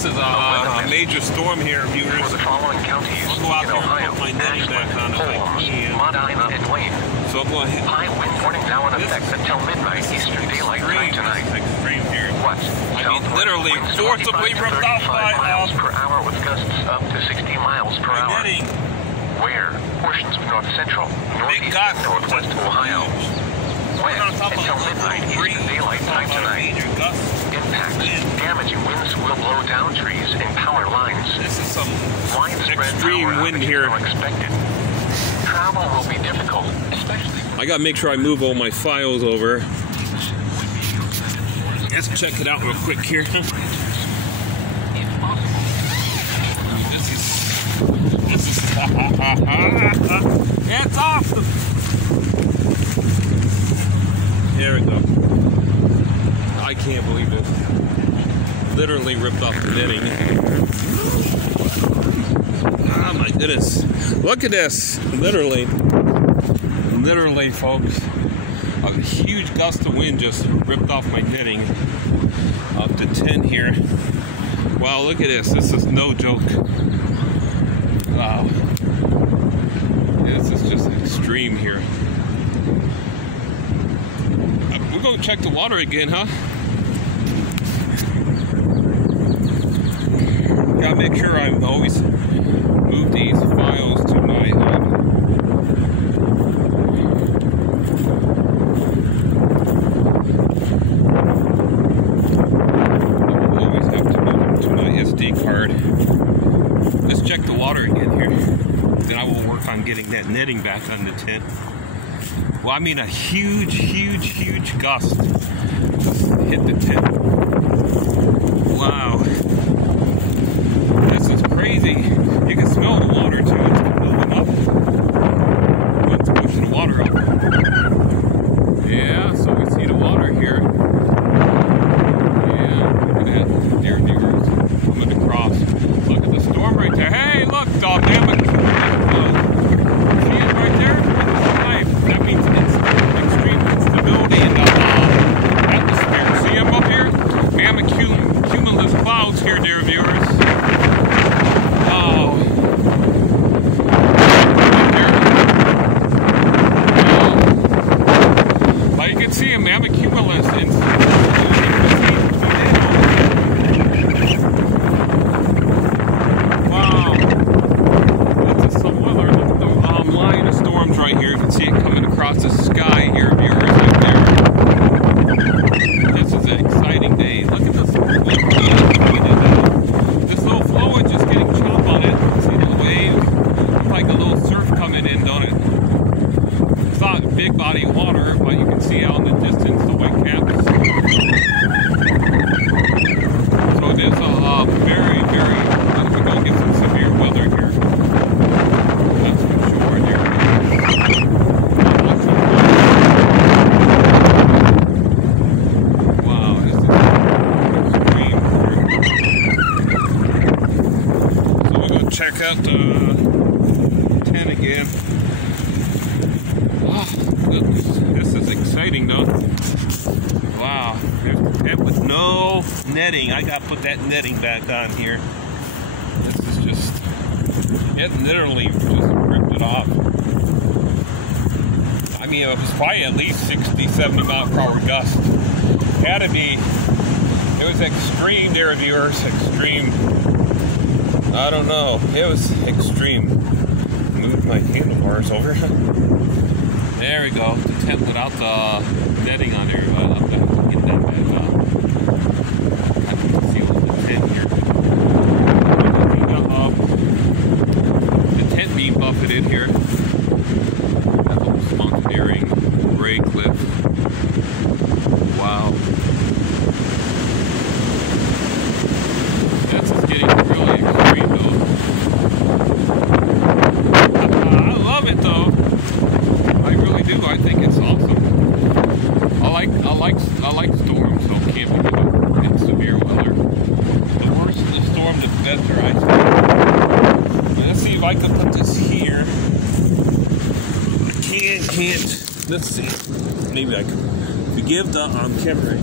This is a major storm here, viewers. For the following counties I'll go out in there Ohio, and put my netting back on if I can. Medina, and Wayne. So I'm going to High wind warning now in effect until midnight Eastern Daylight Time tonight. Extreme here. What? I mean, literally forcibly ripped off by miles per hour with gusts up to 60 miles per hour. netting. Where? Portions of north central, northeast, gusts. and northwest Ohio. When? On top of Until midnight Eastern Daylight Time tonight. Major gusts. Impacts. Damaging winds will blow down trees and power lines. This is some Widespread extreme power wind outages here. are expected. Travel will be difficult, especially. I gotta make sure I move all my files over. Let's check it out real quick here. This is it's awesome. There we go. I can't believe it. Literally ripped off the netting. Oh my goodness. Look at this. Literally, folks. A huge gust of wind just ripped off my netting up to 10 here. Wow, look at this. This is no joke. Wow. This is just extreme here. We're going to check the water again, huh? Gotta make sure I always move these files to my always have to move them to my SD card. Let's check the water again here. Then I will work on getting that netting back on the tent. Well, I mean a huge gust hit the tent. Wow. This is crazy. You can smell the water too. It's moving up. It's pushing the water up. Yeah, so we see the water here. Yeah, look at that. Dear viewers, coming across. Look at the storm right there. Hey, look, dog damn it. See it right there? That means it's extreme instability in the atmosphere. See them up here? Mammoth cumulus clouds here, dear viewers. Oh. Well, you can see a mammoth cumulus in wow. This is some weather. Look at the line of storms right here. You can see it coming across the sky here, viewers, right there. This is an exciting day. Look at this. This little flow is just getting chop on it. See the waves? It's like a little surf coming in, don't it? It's not a big body of water, but you can see out in the distance the white caps. So there's a very, we're going to get some severe weather here. That's for sure, dear. Wow, this is extreme. So we're going to check out the tent again. Oh, goodness. This is exciting though. Wow, there's the tent with no netting. I got to put that netting back on here. This is just, it literally just ripped it off. I mean, it was probably at least 60, 70 mile per hour gust. Had to be. It was extreme, dear viewers. Extreme. I don't know. It was extreme. Move my handlebars over. There we go. The tent without the netting on there. I'll have to get that back on. Kind of seal the tent here. The tent being buffeted here. That little mountaineering gray cliff. Wow. This is getting really extreme though. I love it though. I really do. I think it's awesome. I like storms, so camping in severe weather. The worse the storm, the better, I think. Let's see if I can put this here. Can't. Let's see. Maybe I can. Forgive the camera.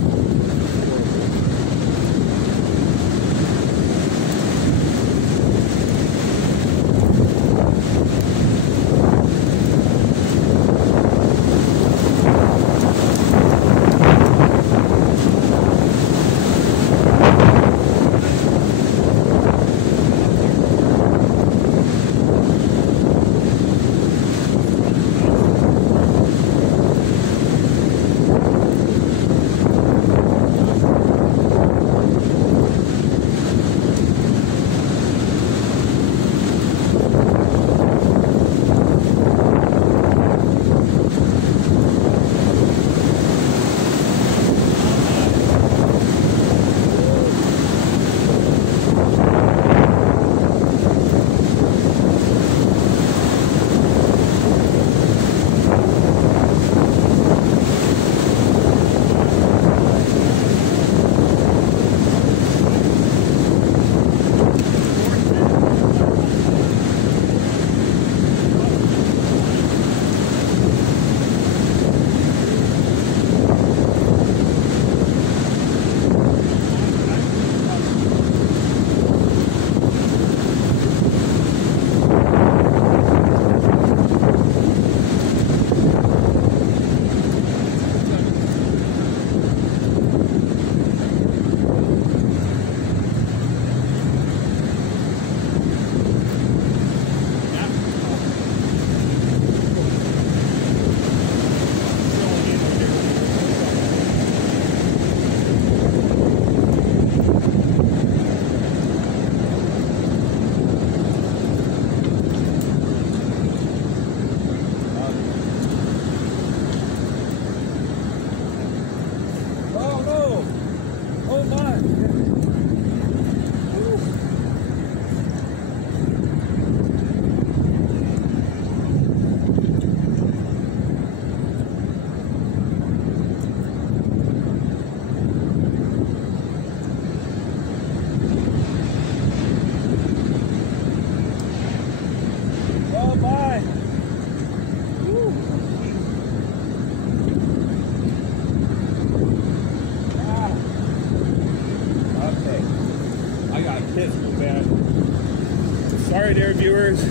Alright there, viewers.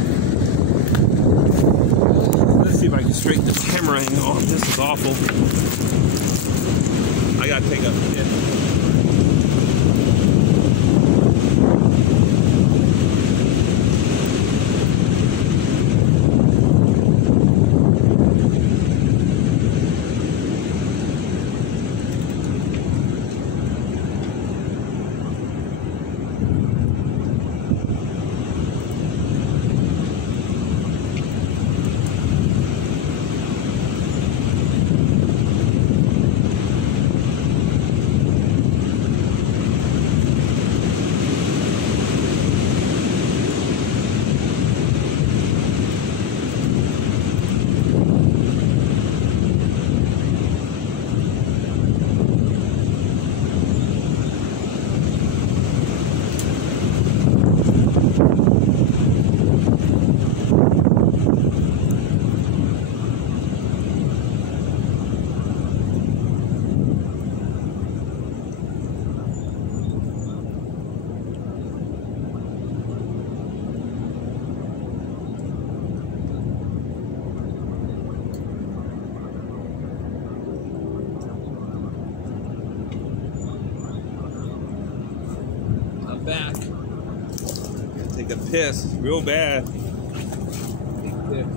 Let's see if I can straighten the camera angle. Oh, this is awful. I gotta take a hit. Back. Take a piss real bad. Big piss.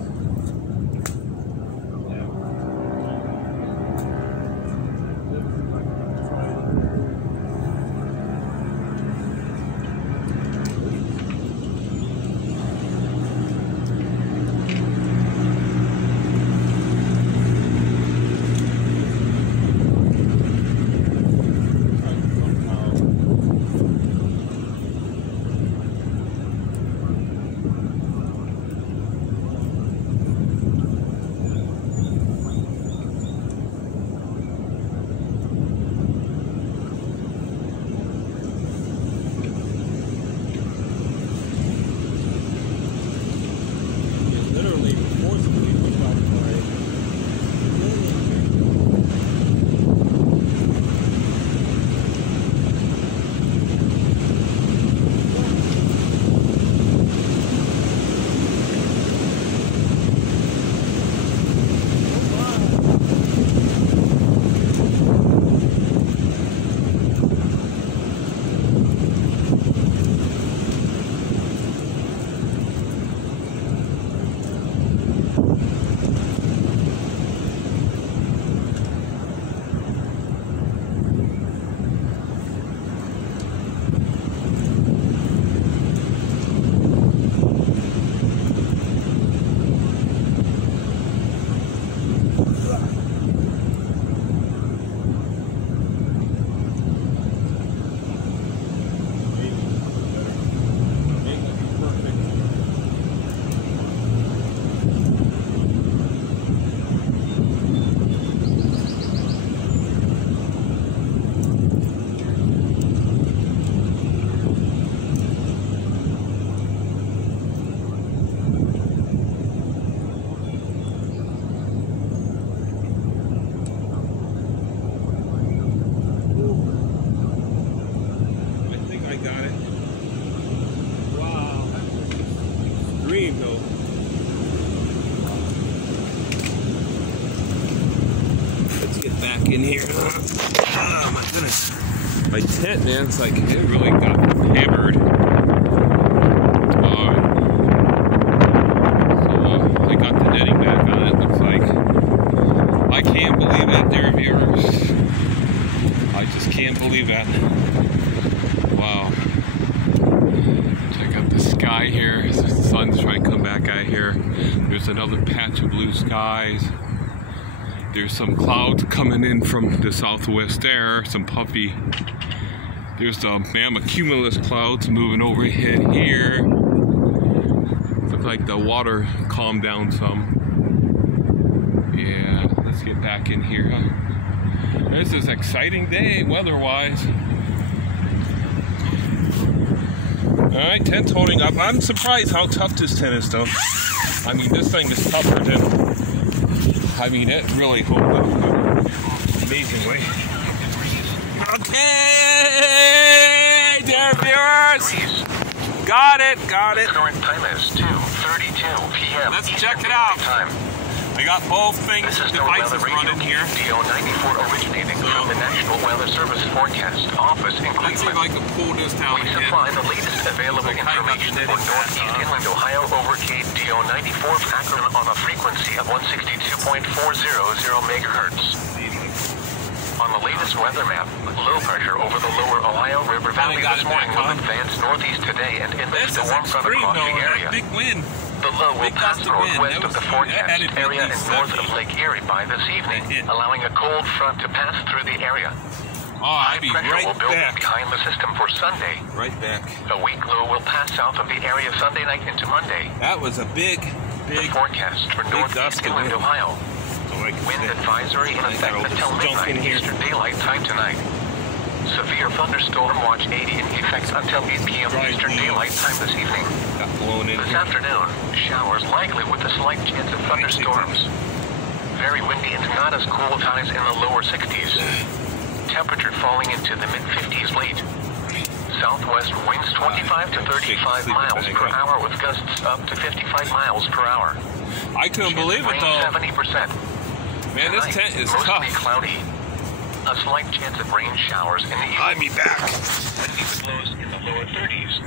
Back in here. Oh my goodness. My tent, man, it's like it really got hammered. So I got the netting back on it. Looks like I can't believe that, dear viewers. I just can't believe that. Wow. Check out the sky here. The sun's trying to come back out here. There's another patch of blue skies. There's some clouds coming in from the southwest there, some puffy. There's the mammoth cumulus clouds moving overhead here. Looks like the water calmed down some. Yeah, let's get back in here, huh? This is an exciting day, weather-wise. Alright, tent's holding up. I'm surprised how tough this tent is, though. I mean, this thing is tougher than... I mean, it really holds up amazingly. Okay, dear viewers, Got it, got it. Current time is 2:32 p.m. Let's Eastern check it Daylight out. Time. I got both things, This is devices NOAA Radio running here. DO94 originating from the National Weather Service Forecast Office in Let's see if I Cleveland. can pull this down We again. supply the latest available information for Northeast Inland Ohio over KDO94 Akron on a frequency of 162.400 megahertz. On the latest weather map, low pressure over the lower Ohio River Valley this morning will advance northeast today and index to warm front across the area. Big wind. The low will Big pass gust of wind. northwest of the forecast area and north of Lake Erie by this evening, allowing a cold front to pass through the area. Oh, I'll be High pressure right will build back. behind the system for Sunday. Right back. A weak low will pass south of the area Sunday night into Monday. That was a big The forecast for gust northeast of Inland wind. Ohio. Wind advisory in effect until midnight Eastern Daylight Time tonight. Severe thunderstorm watch 80 in effect until 8 p.m. Eastern Daylight Time this evening. Got blown in This here. afternoon, showers likely with a slight chance of thunderstorms. Very windy and not as cool with highs in the lower 60s. Temperature falling into the mid-50s late. Southwest winds 25 to 35 miles per hour with gusts up to 55 miles per hour. I couldn't believe it Rain though. 70%. Man, this tent is Mostly tough. cloudy. A slight chance of rain showers in the evening. I'll be back. Windy with lows in the lower 30s.